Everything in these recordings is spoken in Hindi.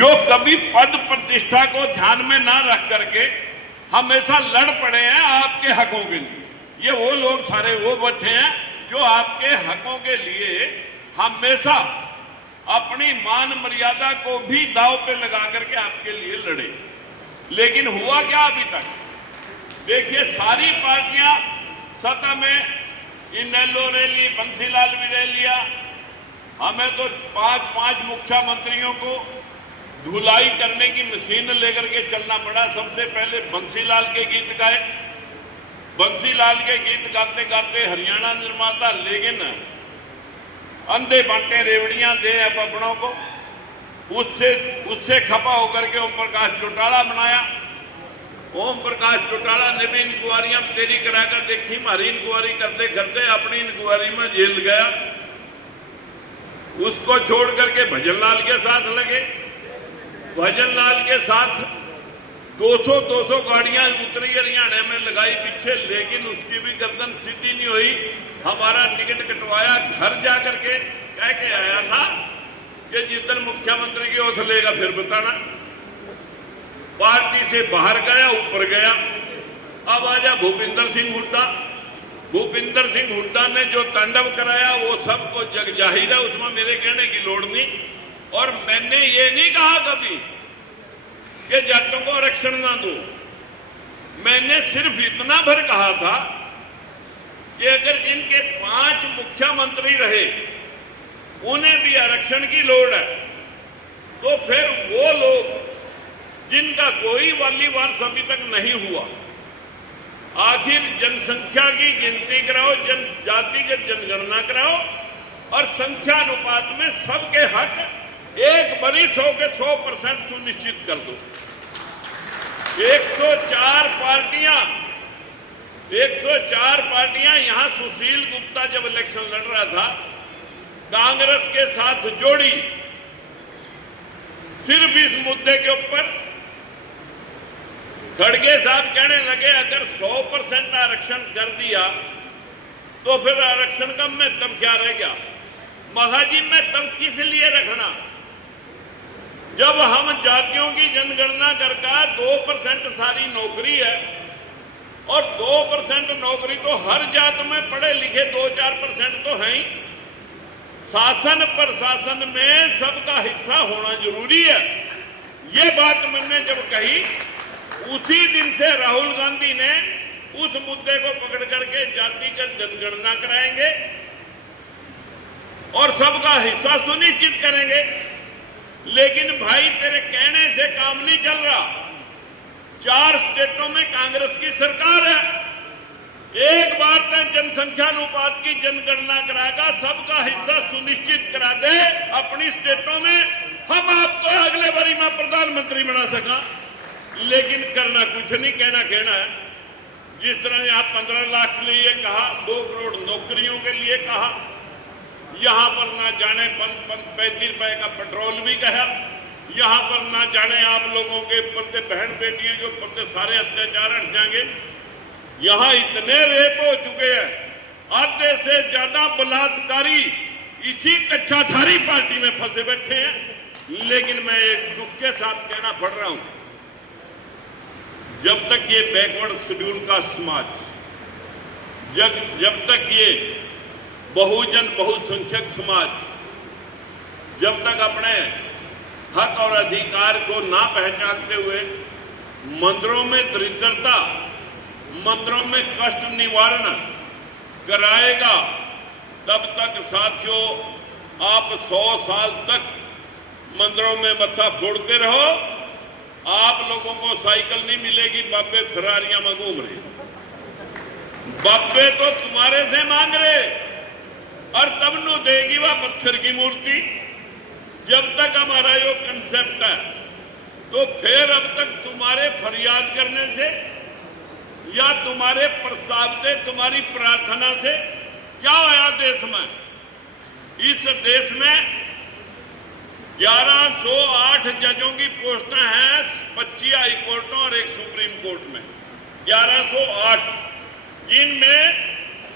जो कभी पद प्रतिष्ठा को ध्यान में ना रख करके हमेशा लड़ पड़े हैं आपके हकों के लिए। ये वो लोग सारे वो बैठे हैं जो आपके हकों के लिए हमेशा अपनी मान मर्यादा को भी दांव पे लगा करके आपके लिए लड़े। लेकिन हुआ क्या अभी तक? देखिए, सारी पार्टियां सत्ता में, इनेलो ले ली, बंसीलाल भी ले लिया। हमें तो पांच मुख्यमंत्रियों को धुलाई करने की मशीन लेकर के चलना पड़ा। सबसे पहले बंसीलाल के गीत गाए, बंसीलाल के गीत गाते गाते हरियाणा निर्माता, लेकिन अंधे बांटे रेवड़ियां दे अपनों को, उससे खपा होकर के ओम प्रकाश चौटाला बनाया। ओम प्रकाश चौटाला ने भी इंक्वायरियां तेरी कराकर देखी, हमारी इंक्वायरी करते करते अपनी इंक्वायरी में जेल गया। उसको छोड़ करके भजनलाल के साथ लगे। भजनलाल के साथ 200 गाड़ियां उतरी हरियाणा में लगाई पीछे, लेकिन उसकी भी गर्दन सीधी नहीं हुई। हमारा टिकट कटवाया, घर जाकर के कह के आया था कि जिस दिन मुख्यमंत्री की ओथ लेगा फिर बताना। पार्टी से बाहर गया, ऊपर गया। अब आजा भूपिंदर सिंह हुड्डा। भूपिंदर सिंह हुड्डा ने जो तांडव कराया वो सबको जग जाहिर है, उसमें मेरे कहने की लोड़ नहीं। और मैंने ये नहीं कहा कभी कि जाटों को आरक्षण ना दो। मैंने सिर्फ इतना भर कहा था कि अगर जिनके 5 मुख्यमंत्री रहे उन्हें भी आरक्षण की लोड़ है, तो फिर वो लोग जिनका कोई वाली वार्ष अभी तक नहीं हुआ, आखिर जनसंख्या की गिनती कराओ, जनजातिगत जनगणना कराओ और संख्या अनुपात में सबके हक एक बड़ी 100 के 100% सुनिश्चित कर दो। 104 पार्टियां यहां सुशील गुप्ता जब इलेक्शन लड़ रहा था कांग्रेस के साथ जोड़ी, सिर्फ इस मुद्दे के ऊपर। खड़गे साहब कहने लगे अगर 100% आरक्षण कर दिया तो फिर आरक्षण का महत्व क्या रह गया? महाजी महत्व किस लिए रखना जब हम जातियों की जनगणना करके 2% सारी नौकरी है, और 2% नौकरी तो हर जात में पढ़े लिखे 2-4% तो है ही। शासन प्रशासन में सबका हिस्सा होना जरूरी है। ये बात मैंने जब कही, उसी दिन से राहुल गांधी ने उस मुद्दे को पकड़ करके जातिगत जनगणना कराएंगे और सबका हिस्सा सुनिश्चित करेंगे। लेकिन भाई तेरे कहने से काम नहीं चल रहा। 4 स्टेटों में कांग्रेस की सरकार है। एक बार तक जनसंख्या अनुपात की जनगणना कराएगा, सबका हिस्सा सुनिश्चित करा दे अपनी स्टेटों में, हम आपको अगले बारी में प्रधानमंत्री बना सका। लेकिन करना कुछ नहीं, कहना है। जिस तरह यहां 15 लाख के लिए कहा, 2 करोड़ नौकरियों के लिए कहा, यहां पर ना जाने 35 रुपए का पेट्रोल भी कहा, यहां पर ना जाने आप लोगों के ऊपर बहन बेटियों के ऊपर सारे अत्याचार हट जाएंगे। यहां इतने रेप हो चुके हैं, आधे से ज्यादा बलात्कारी इसी कच्चाधारी पार्टी में फंसे बैठे हैं। लेकिन मैं एक दुख के साथ कहना पड़ रहा हूं, जब तक ये बैकवर्ड शेड्यूल का समाज, जब तक ये बहुजन बहुसंख्यक समाज जब तक अपने हक और अधिकार को ना पहचानते हुए मंदिरों में दरिद्रता, मंदिरों में कष्ट निवारण कराएगा, तब तक साथियों आप 100 साल तक मंदिरों में मत्था फोड़ते रहो। आप लोगों को साइकिल नहीं मिलेगी, बाबे फरारियां में घूम रहे, बाबे तो तुम्हारे से मांग रहे, और तब नु देगी वह पत्थर की मूर्ति। जब तक हमारा यो कंसेप्ट है, तो फिर अब तक तुम्हारे फरियाद करने से या तुम्हारे प्रस्ताव से, तुम्हारी प्रार्थना से क्या आया देश में? इस देश में 1108 जजों की पोस्टें हैं, 25 हाई कोर्टों और 1 सुप्रीम कोर्ट में। 1108, जिनमें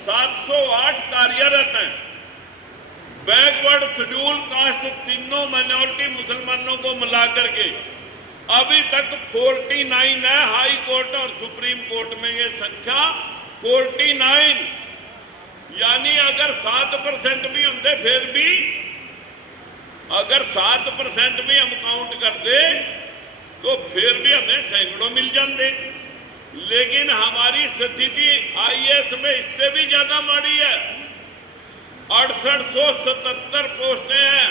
708 कार्यरत हैं, बैकवर्ड शेड्यूल कास्ट तीनों माइनॉरिटी मुसलमानों को मिलाकर के अभी तक 49 है। हाई कोर्ट और सुप्रीम कोर्ट में ये संख्या 49, यानी अगर 7% भी होंगे, फिर भी अगर 7% भी हम काउंट करते तो फिर भी हमें सैकड़ों मिल जाते। लेकिन हमारी स्थिति आईएएस में इससे भी ज्यादा माड़ी है। 6877 पोस्टें हैं,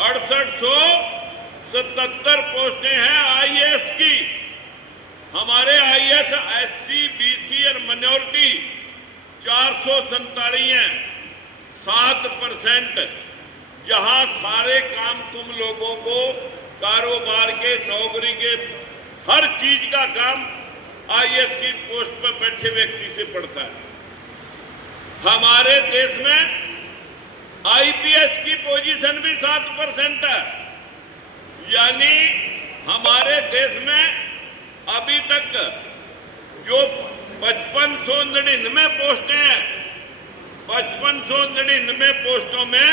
6877 पोस्टें हैं आईएएस की। हमारे आईएएस एससी, बीसी और माइनॉरिटी 447 हैं, 7%। जहां सारे काम तुम लोगों को कारोबार के, नौकरी के, हर चीज का काम आईएएस की पोस्ट पर बैठे व्यक्ति से पड़ता है। हमारे देश में आईपीएस की पोजीशन भी 7% है, यानी हमारे देश में अभी तक जो 5599 पोस्टें हैं, 5599 पोस्टों में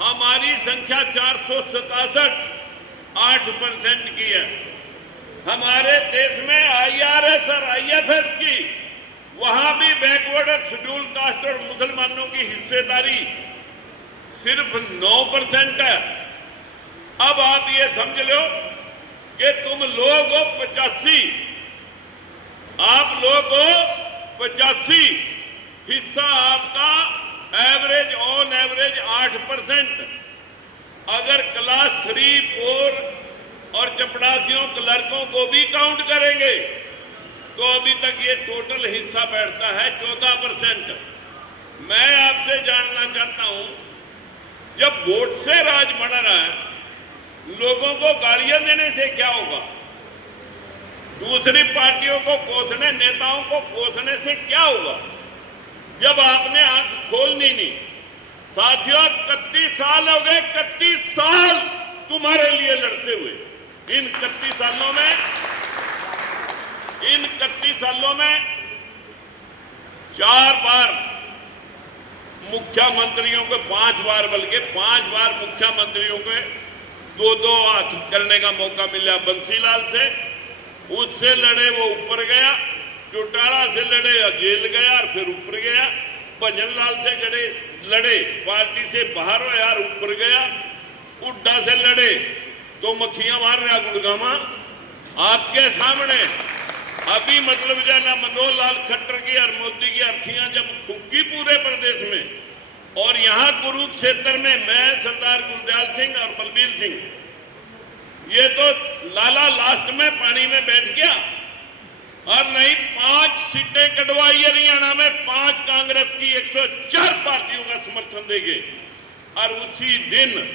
हमारी संख्या 467, 8% की है। हमारे देश में आईआरएस और आईएफएस की, वहां भी बैकवर्ड और शेड्यूल कास्ट और मुसलमानों की हिस्सेदारी सिर्फ 9% है। अब आप ये समझ लो कि तुम लोग हो 85, आप लोग हो 85, हिस्सा आपका एवरेज, ऑन एवरेज 8%। अगर क्लास 3, 4 और चपड़ासियों, क्लर्कों को भी काउंट करेंगे तो अभी तक ये टोटल हिस्सा बैठता है 14%। मैं आपसे जानना चाहता हूं, जब वोट से राज बन रहा है, लोगों को गालियां देने से क्या होगा? दूसरी पार्टियों को कोसने, नेताओं को कोसने से क्या होगा? जब आपने आंख खोलनी नहीं। साथियों, 31 साल हो गए, 31 साल तुम्हारे लिए लड़ते हुए। इन 31 सालों में 4 बार मुख्यमंत्रियों को, 5 बार, बल्कि 5 बार मुख्यमंत्रियों को 2-2 हाथ करने का मौका मिला। बंसीलाल से, उससे लड़े, वो ऊपर गया। चौटाला से लड़े, जेल गया और फिर ऊपर गया। भजनलाल से लड़े, पार्टी से बाहर हो यार, ऊपर गया। हुड्डा से लड़े तो मक्खियां मार रहा गुड़गामा आपके सामने। अभी मतलब जाना मनोहर लाल खट्टर की और मोदी की अर्थियां जब फूकी पूरे प्रदेश में, और यहां कुरुक्षेत्र में मैं, सरदार गुरदयाल सिंह और बलबीर सिंह, ये तो लाला लास्ट में पानी में बैठ गया। और नहीं, 5 सीटें कटवाई हरियाणा में, 5 कांग्रेस की 104 पार्टियों का समर्थन देंगे। और उसी दिन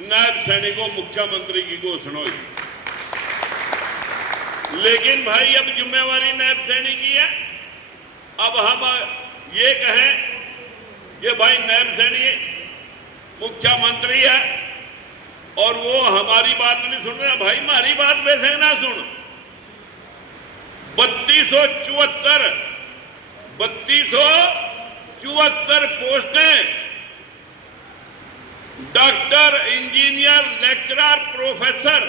नायब सैनिक को मुख्यमंत्री की घोषणा हुई। लेकिन भाई अब जिम्मेवारी नायब सैनिक की है। अब हम ये कहें कि भाई नायब सैनिक मुख्यमंत्री है और वो हमारी बात नहीं सुन रहा। भाई हमारी बात वैसे ना सुन। 3274 पोस्टें doctor, engineer, lecturer, professor,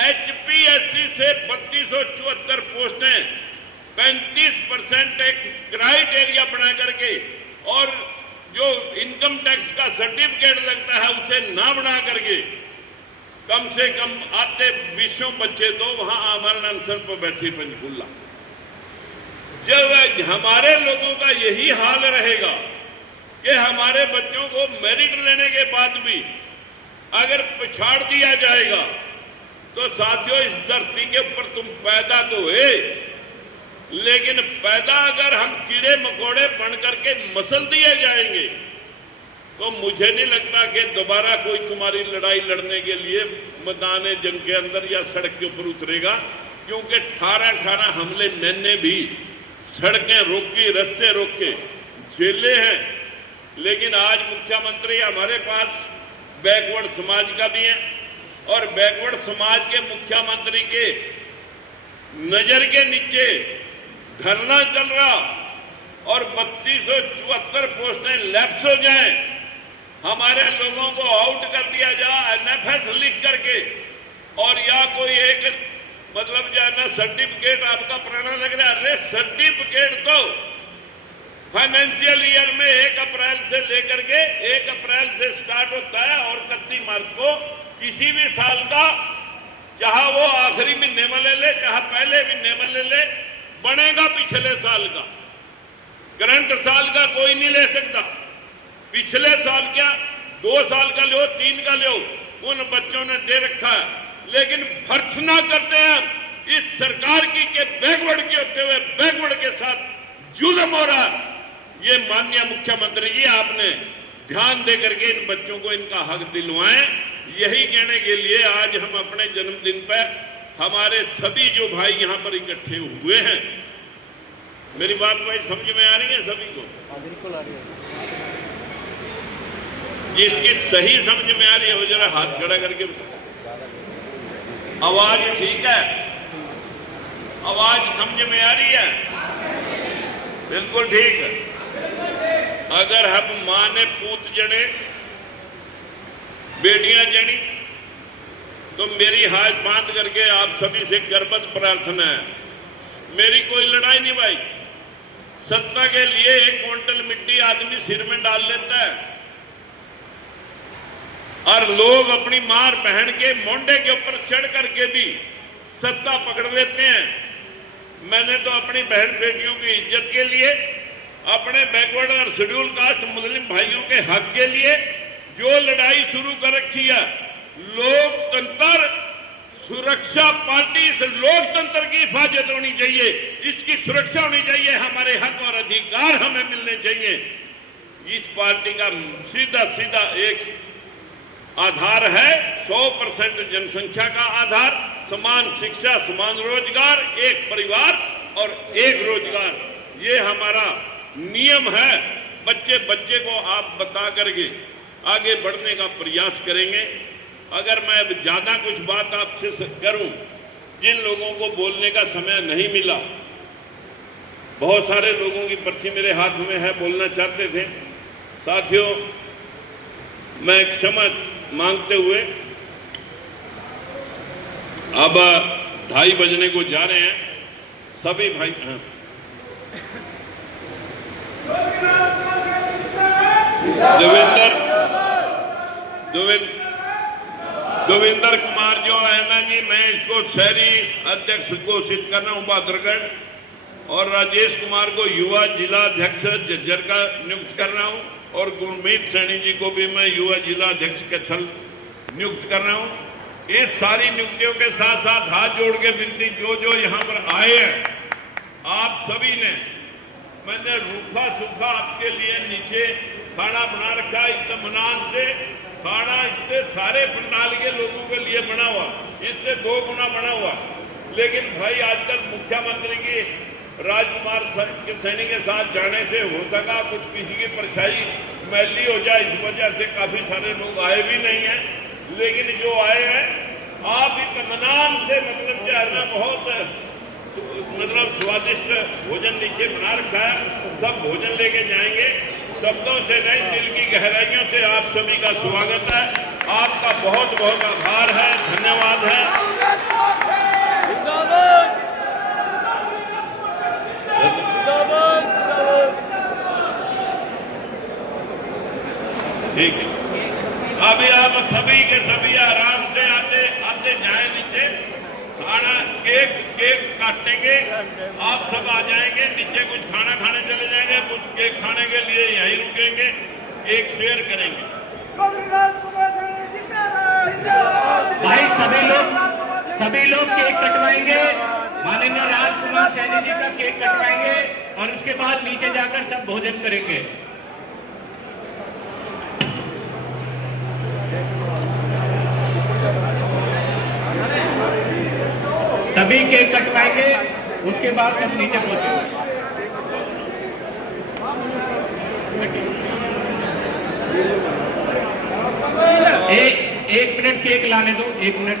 HPSC से 3274 पोस्टें, 35% एक क्राइटेरिया बना करके, और जो इनकम टैक्स का सर्टिफिकेट लगता है उसे ना बना करके, कम से कम आते 20 बच्चे तो वहां आमरण अनशन पर बैठे पंचकुला। जब हमारे लोगों का यही हाल रहेगा कि हमारे बच्चों को मेरिट लेने के बाद भी अगर पिछाड़ दिया जाएगा, तो साथियों, इस धरती के ऊपर तुम पैदा तो हुए, लेकिन पैदा अगर हम कीड़े मकोड़े बन करके मसल दिए जाएंगे तो मुझे नहीं लगता कि दोबारा कोई तुम्हारी लड़ाई लड़ने के लिए मैदान जंग के अंदर या सड़क के ऊपर उतरेगा। क्योंकि 18 हमले मैंने भी सड़कें रोकी, रास्ते रोके, झेले हैं। लेकिन आज मुख्यमंत्री हमारे पास बैकवर्ड समाज का भी है, और बैकवर्ड समाज के मुख्यमंत्री के नजर के नीचे धरना चल रहा, और 3274 पोस्टें लैप्स हो जाएं हमारे लोगों को आउट कर दिया जाए एनएफएस लिख करके, और या कोई एक मतलब जो है ना सर्टिफिकेट आपका पुराना लग रहा है, अरे सर्टिफिकेट तो फाइनेंशियल ईयर में 1 अप्रैल से लेकर के 1 अप्रैल से स्टार्ट होता है और 31 मार्च को किसी भी साल का, चाहे वो आखिरी महीने में ले ले चाहे पहले महीने में ले ले, बनेगा पिछले साल का। करंट साल का कोई नहीं ले सकता। पिछले साल क्या 2 साल का लो, 3 का लो, उन बच्चों ने दे रखा है। लेकिन भर्त्सना करते हैं इस सरकार की के बैकवर्ड के होते हुए बैकवर्ड के साथ जुल्म हो रहा है। ये माननीय मुख्यमंत्री जी आपने ध्यान दे करके इन बच्चों को इनका हक दिलवाएं। यही कहने के लिए आज हम अपने जन्मदिन पर हमारे सभी जो भाई यहाँ पर इकट्ठे हुए हैं, मेरी बात भाई समझ में आ रही है सभी को? बिल्कुल आ रही है। जिसकी सही समझ में आ रही है वो जरा हाथ खड़ा करके बताओ। आवाज ठीक है? आवाज समझ में आ रही है? बिल्कुल ठीक है। अगर हम मां ने पूत जने बेटियां जनी, तो मेरी हाथ बांध करके आप सभी से करबद्ध प्रार्थना है, मेरी कोई लड़ाई नहीं भाई। सत्ता के लिए 1 क्विंटल मिट्टी आदमी सिर में डाल लेता है और लोग अपनी मार बहन के मोंडे के ऊपर चढ़ करके भी सत्ता पकड़ लेते हैं। मैंने तो अपनी बहन बेटियों की इज्जत के लिए, अपने बैकवर्ड और शेड्यूल कास्ट मुस्लिम भाइयों के हक के लिए जो लड़ाई शुरू कर रखी है, लोकतंत्र सुरक्षा पार्टी, इस लोकतंत्र की हिफाजत होनी चाहिए, इसकी सुरक्षा होनी चाहिए, हमारे हक और अधिकार हमें मिलने चाहिए। इस पार्टी का सीधा सीधा एक आधार है 100% जनसंख्या का आधार, समान शिक्षा, समान रोजगार, एक परिवार और एक रोजगार। ये हमारा नियम है। बच्चे बच्चे को आप बता करके आगे बढ़ने का प्रयास करेंगे। अगर मैं ज्यादा कुछ बात आपसे करूं, जिन लोगों को बोलने का समय नहीं मिला, बहुत सारे लोगों की पर्ची मेरे हाथ में है, बोलना चाहते थे। साथियों, मैं क्षमा मांगते हुए अब 2:30 बजने को जा रहे हैं। सभी भाई देवेंद्र कुमार जो है ना जी, मैं इसको शहरी अध्यक्ष घोषित कर रहा हूं बहादुरगढ़, और राजेश कुमार को युवा जिला अध्यक्ष झज्जर का नियुक्त कर रहा हूं, और गुरमीत सैनी जी को भी मैं युवा जिला अध्यक्ष कैथल नियुक्त कर रहा हूं। इस सारी नियुक्तियों के साथ साथ हाथ जोड़ के विनती, जो जो यहाँ पर आए हैं आप सभी ने, मैंने रूखा सूखा आपके लिए नीचे खाना बना रखा, इत्मीनान से खाना इससे सारे पंडाल के लोगों के लिए बना हुआ, इससे 2 गुना बना हुआ। लेकिन भाई आजकल मुख्यमंत्री की राजकुमार सैनी के साथ जाने से हो सका कुछ किसी की परछाई मैली हो जाए, इस वजह से काफी सारे लोग आए भी नहीं हैं। लेकिन जो आए हैं आप इत्मीनान से, मतलब जो है ना बहुत स्वादिष्ट भोजन नीचे बना रखा है, सब भोजन लेके जाएंगे। शब्दों से नहीं, दिल की गहराइयों से आप सभी का स्वागत है। आपका बहुत बहुत आभार है, धन्यवाद है। ठीक है, अभी आप सभी के सभी आराम से आते आते जाए नीचे, खाना केक काटेंगे, आप सब आ जाएंगे नीचे, कुछ खाना खाने चले जाएंगे, कुछ केक खाने के लिए यहीं रुकेंगे, एक शेयर करेंगे। भाई सभी लोग केक कटवाएंगे, माननीय राजकुमार सैनी जी का केक कटवाएंगे और उसके बाद नीचे जाकर सब भोजन करेंगे। सभी केक कटवाएंगे, उसके बाद सब नीचे पहुंचेंगे। एक मिनट केक लाने दो, 1 मिनट।